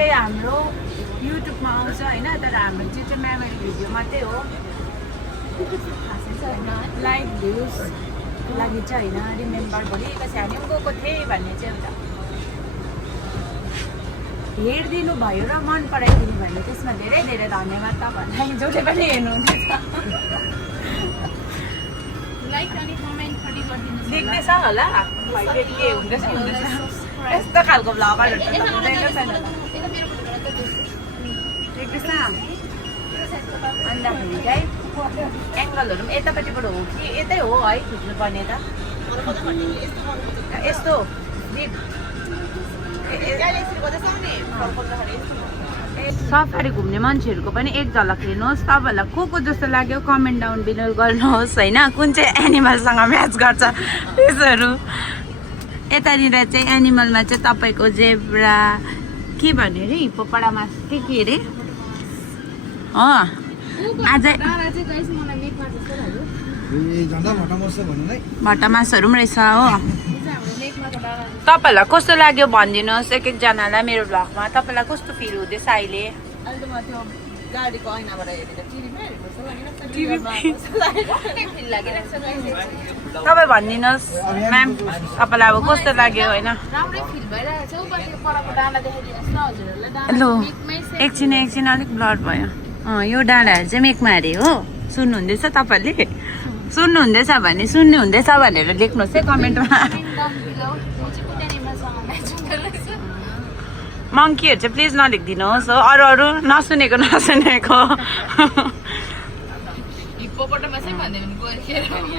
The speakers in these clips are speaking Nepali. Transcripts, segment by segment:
चाहिँ हाम्रो युट्युबमा आउँछ होइन, तर हाम्रो चाहिँ मेमोरी भिडियो मात्रै हो, लाइक भ्युज लागि चाहिँ होइन। रिमेम्बर भोलि कसै हामी पनि गएको थिएँ भन्ने चाहिँ एउटा हेरिदिनु भयो र मन पराइदिनु भयो, त्यसमा धेरै धेरै धन्यवाद तपाईँहरूलाई जसले पनि हेर्नुहुनेछ। देख्दैछ होला के हुँदैछ हुँदैछ यस्तो खालको भ्लगरहरू त हुँदैन छैन देख्दैछ। अन्तखेरि चाहिँ एङ्गलहरू पनि यतापट्टिबाट हो कि यतै हो है खिच्नुपर्ने त यस्तो सफारी घुम्ने मान्छेहरूको पनि एक झलक हेर्नुहोस्। तपाईँहरूलाई को जस्तो लाग्यो कमेन्ट डाउन बिलो गर्नुहोस् होइन, कुन चाहिँ एनिमलसँग म्याच गर्छ त्यसहरू। यतानिर चाहिँ एनिमलमा चाहिँ तपाईँको जेब्रा के भन्यो अरे हिप्पोपोटामस के अरे आज भटमासहरू पनि रहेछ हो। तपाईँहरूलाई कस्तो लाग्यो भनिदिनुहोस् एक एकजनालाई मेरो भ्लगमा। तपाईँलाई कस्तो फिल हुँदैछ अहिले? तपाईँ भनिदिनुहोस् म्याम तपाईँलाई अब कस्तो लाग्यो होइन? लु एकछिन अलिक ब्लड भयो। यो डाँडाहरू चाहिँ मेकमा अरे हो। सुन्नुहुँदैछ तपाईँहरूले? सुन्नुहुँदैछ भने सुन्नुहुँदैछ भनेर लेख्नुहोस् है कमेन्टमा। मङ्कीहरू चाहिँ प्लिज नलेखिदिनुहोस् हो, अरू नसुनेको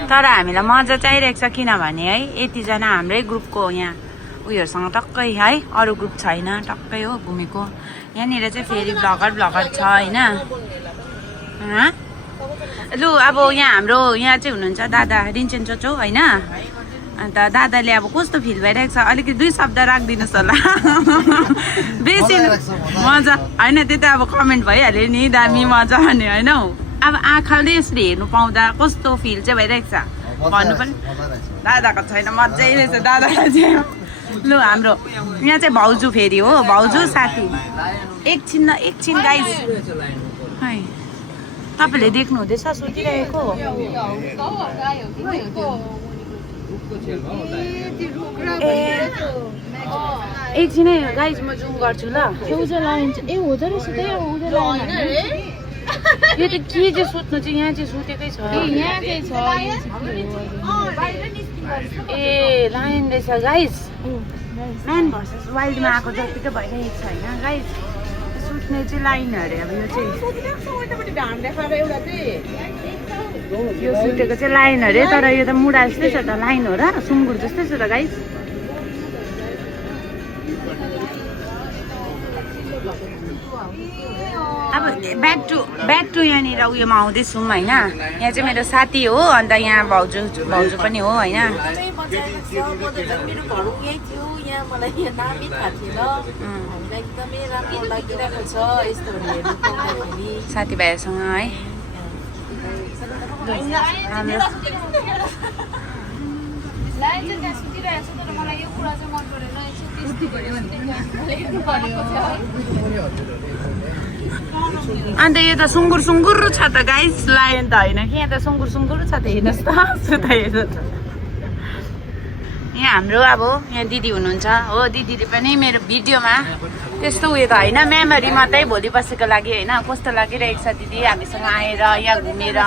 तर हामीलाई मजा चाहिरहेको छ किनभने है यतिजना हाम्रै ग्रुपको यहाँ उयोहरूसँग टक्कै है, अरू ग्रुप छैन टक्कै हो घुमेको। यहाँनिर चाहिँ फेरि ब्लगर छ होइन। लु अब यहाँ हाम्रो यहाँ चाहिँ हुनुहुन्छ दादा रिन्चेन चोचो होइन। अन्त दादाले अब कस्तो फिल भइरहेको छ अलिकति 2 शब्द राखिदिनुहोस् होला। बेसी मजा होइन त्यो त अब कमेन्ट भइहाल्यो नि दामी मजा भन्ने होइन हौ। अब आँखाले यसले हेर्नु पाउँदा कस्तो फिल चाहिँ भइरहेको छ भन्नु पनि। दादाको छैन मजै रहेछ दादालाई चाहिँ। लु हाम्रो यहाँ चाहिँ भाउजू फेरि हो, भाउजू साथी। एकछिन गाइस है तपाईँले देख्नु हुँदैछ सुतिरहेको एकछिनै गाइस म जुम गर्छु ल। ए हुँदो रहेछ यो त के चाहिँ सुत्नु चाहिँ यहाँ चाहिँ सुतेकै छ। ए लाइन रहेछ गाइस। म्यान भर्सेस वाइल्डमा आएको जतिकै भइरहेको छ होइन गाइस। सुत्ने चाहिँ लाइन अरे अब यो चाहिँ यो सुतेको चाहिँ लाइन अरे, तर यो त मुढा जस्तै छ त लाइन हो र सुँगुर जस्तै छ त गाइस। अब ब्याक टु यहाँनिर उयोमा आउँदैछौँ होइन। यहाँ चाहिँ मेरो साथी हो, अन्त यहाँ भाउजू पनि हो होइन। साथीभाइहरूसँग है अन्त यो त सुँगुर छ त गाइस, लायन त होइन कि। यहाँ त सुँगुर छ त हेर्नुहोस् त सुता हेर्नुहोस्। यहाँ हाम्रो अब यहाँ दिदी हुनुहुन्छ हो। दिदीले पनि मेरो भिडियोमा त्यस्तो उयो त होइन, मेमोरी मात्रै भोलि बसेको लागि होइन। कस्तो लागिरहेको छ दिदी हामीसँग आएर यहाँ घुमेर।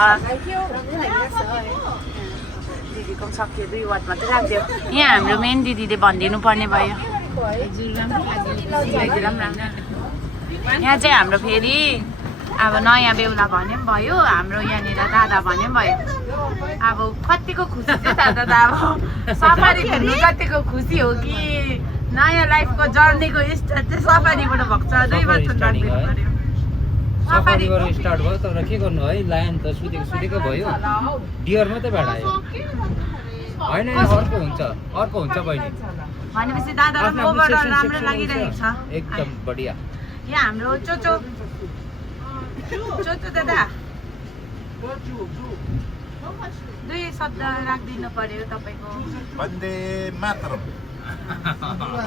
दिदीको पनि सक्यो 2 वाट मात्रै राख्यो। यहाँ हाम्रो मेन दिदीले भनिदिनु पर्ने भयो। यहाँ चाहिँ हाम्रो फेरि अब नयाँ बेहुला भने पनि भयो, हाम्रो यहाँनिर दादा भने पनि भयो। अब कतिको खुसी चाहिँ दादा त अब सफारी खेल्नु कतिको खुसी हो कि नयाँ लाइफको जर्नीको स्टार्ट चाहिँ सफारीबाट भएको छ। 2 वर्ष सफारीबाट स्टार्ट भयो तर के गर्नु है, लायन त सुतेको भयो, डियर मात्रै भेटायो होइन। अर्को हुन्छ बहिनी भनेपछि दादालाई ओभरअल राम्रो लागिरहेको छ एकदम बढिया। यहाँ हाम्रो चोचो दादा 2 शब्द राखिदिनु पर्यो तपाईँको। वन्दे मातरम।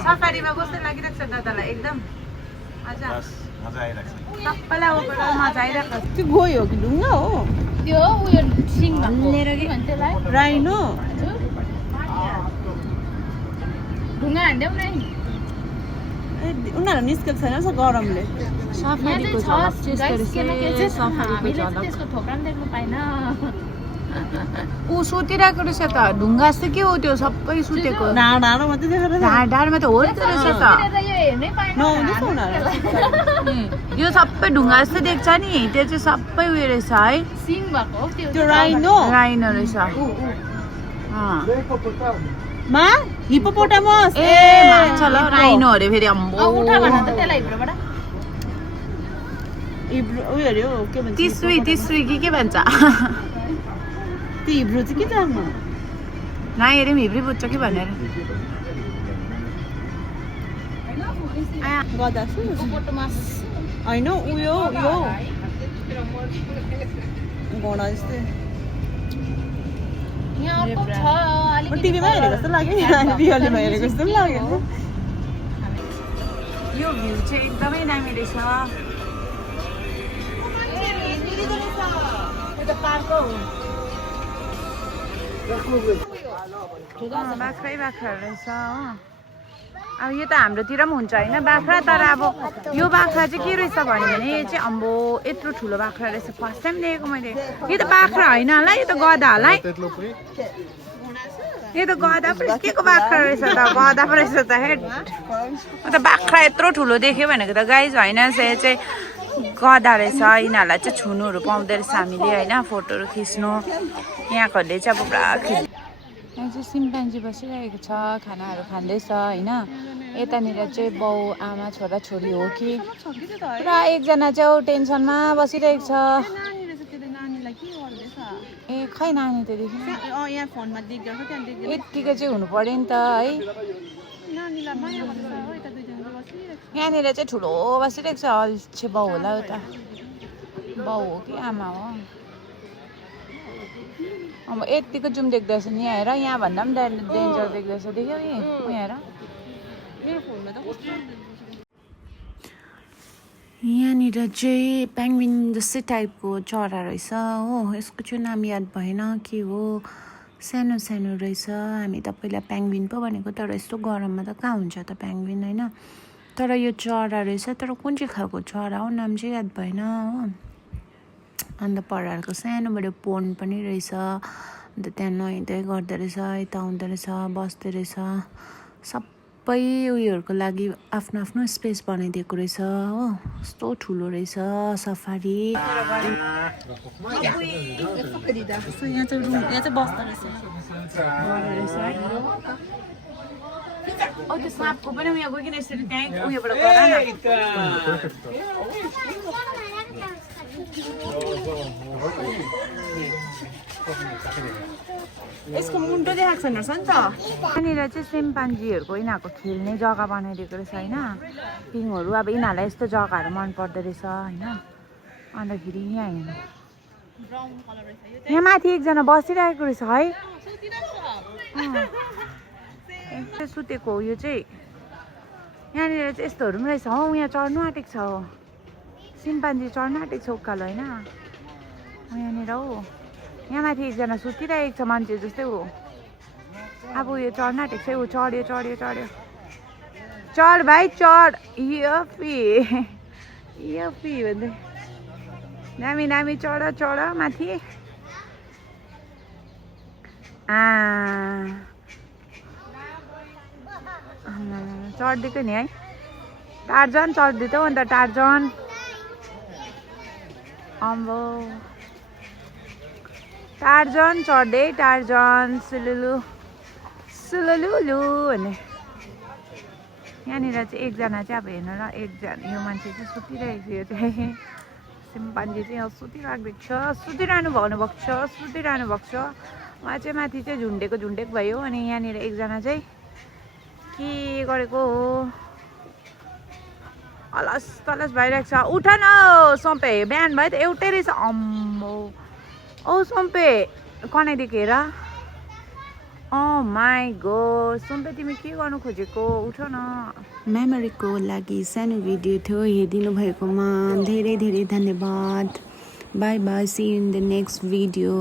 सफारीमा कस्तो लागिरहेको छ दादालाई? एकदम आजा बस मजा आइरहेको छ सबैलाई ओभरअल मजा आइरहेको छ त्यो गयो कि ढुङ्गा हो त्यो उयो सिङ भएको के भन्छ त्यसलाई राइनो ढुङ्गा हान्देऊ न उनीहरू निस्केको छैन छ गरमले सफारीको झलक चाहिँ सफारीको झलक त्यसको थोप्रा पनि देख्नु पाएन ऊ सुतिरहेको रहेछ त ढुङ्गा जस्तो के हो त्यो सबै सुतेको डाँडा डाँडा मात्रै देखेर ढाडमा त हो नि त रहेछ त यो हेर्नै पाएन नआउँदैछ उनीहरू यो सबै ढुङ्गा जस्तो देख्छ नि त्यो चाहिँ सबै उयो रहेछ है सिङ भएको हो त्यो राइनो राइनो रहेछ मा हिपोपोटामस ए मान्छ ल राइनो अरे फेरि अम्बो उठा भन त त्यसलाई भित्रबाट उयो अरे हो के भन्छ तिस्री के भन्छ त्यो हिब्रू चाहिँ के जान्नु नाइ अरे हिब्री बुझ्छ कि भनेर गदा पोटोमास होइन उयो यो घोडा जस्तै यहाँ अर्को छ अलिकति टिभीमा हेरेको जस्तो लाग्यो नि रियलीमा हेरेको जस्तो पनि लाग्यो यो भ्यू चाहिँ एकदमै दामी रहेछ बाख्रै बाख्रा रहेछ हो अब यो त हाम्रोतिर पनि हुन्छ होइन बाख्रा तर अब यो बाख्रा चाहिँ के रहेछ भन्यो भने यो चाहिँ अम्बो यत्रो ठुलो बाख्रा रहेछ फर्स्ट टाइम देखेको मैले यो त बाख्रा होइन होला यो त गधा होला है यो त गधा पो के को बाख्रा रहेछ त गधा पो रहेछ त हेड म त बाख्रा यत्रो ठुलो देख्यो भनेको त गाइज होइन यो चाहिँ गधा रहेछ यिनीहरूलाई चाहिँ छुनुहरू पाउँदो रहेछ हामीले होइन फोटोहरू खिच्नु यहाँकोहरूले चाहिँ अब पुरा खिच्नु यहाँ चाहिँ सिम्पान्जी बसिरहेको छ खानाहरू खाँदैछ होइन यतानिर चाहिँ बाउ आमा छोरा छोरी हो कि पुरा एकजना चाहिँ टेन्सनमा बसिरहेको छ ए खै नानी त देखिन यहाँ फोनमा देख्दैन त्यहाँ देख्दैन यत्तिको चाहिँ हुनु पर्यो नि त है यहाँनिर चाहिँ ठुलो बसिरहेको छ अल्छे बाउ होला एउटा बाउ हो कि आमा हो अब यत्तिको जुम देख्दैछ नि यहाँ हेर यहाँ भन्दा पनि डेन्जर देख्दैछ देख्यौ नि यहाँ हेर यहाँनिर चाहिँ पेङ्गुइन जस्तै टाइपको चरा रहेछ हो यसको चाहिँ नाम याद भएन के हो सानो सानो रहेछ हामी त पहिला पेङ्गुइन पो भनेको तर यस्तो गरममा त कहाँ हुन्छ त पेङ्गुइन होइन तर यो चरा रहेछ तर कुन चाहिँ खालको चरा हो नाम चाहिँ याद भएन हो अन्त परालको सानोबाट पोन्ड पनि रहेछ अन्त त्यहाँ नुहाइँदै गर्दो रहेछ यता आउँदो रहेछ बस्दो रहेछ सबै उयोहरूको लागि आफ्नो आफ्नो स्पेस बनाइदिएको रहेछ हो कस्तो ठुलो रहेछ सफारी यहाँ चाहिँ बस्दो रहेछ त्यो साँपको पनि उयो गइकन यसरी त्यहीँ उयोबाट गर यसको मुन्टो देखाएको छैन रहेछ नि त यहाँनिर चाहिँ सिम्पान्जीहरूको यिनीहरूको खेल्ने जग्गा बनाइदिएको रहेछ होइन पिङहरू अब यिनीहरूलाई यस्तो जग्गाहरू मन पर्दो रहेछ होइन अन्तखेरि यहाँ हेर्नु यहाँ माथि एकजना बसिरहेको रहेछ है यस्तो सुतेको हो यो चाहिँ यहाँनिर चाहिँ यस्तोहरू पनि रहेछ हौ यहाँ चढ्नु आँटेको छ हो सिम्पान्जी चढ्नु आँटेको छ उकालो होइन यहाँनिर हो यहाँ माथि एकजना सुतिरहेको छ मान्छे जस्तै हो अब उयो चढ्नु आँटेको छ ऊ चढ्यो चढ्यो चढ्यो चढ भाइ चढ यफी भन्दै दामी दामी चढ चढ माथि चढिदिएको नि है टार्जन चढिदिँदै अन्त टार्जन अम्बो टार्जन चढ्दै टार्जन सुलुलु सुलुलुलु भन्ने यहाँनिर चाहिँ एकजना चाहिँ अब हेर्नु ल एकजना यो मान्छे चाहिँ सुतिरहेको थियो चाहिँ सिम्पान्जी चाहिँ यहाँ सुतिरहेको छ सुतिरहनु भएको छ उहाँ चाहिँ माथि चाहिँ झुन्डेको भयो अनि यहाँनिर एकजना चाहिँ के गरेको हो अलस तलस भइरहेको छ उठ न सम्पे बिहान भयो त एउटै रहेछ अम्बो औ सम्पे कनाइदिएको हेर माई गॉड सुम्पे तिमी के गर्नु खोजेको उठ न मेमोरीको लागि सानो भिडियो थियो हेरिदिनु भएकोमा धेरै धेरै धन्यवाद bye bye see in the next video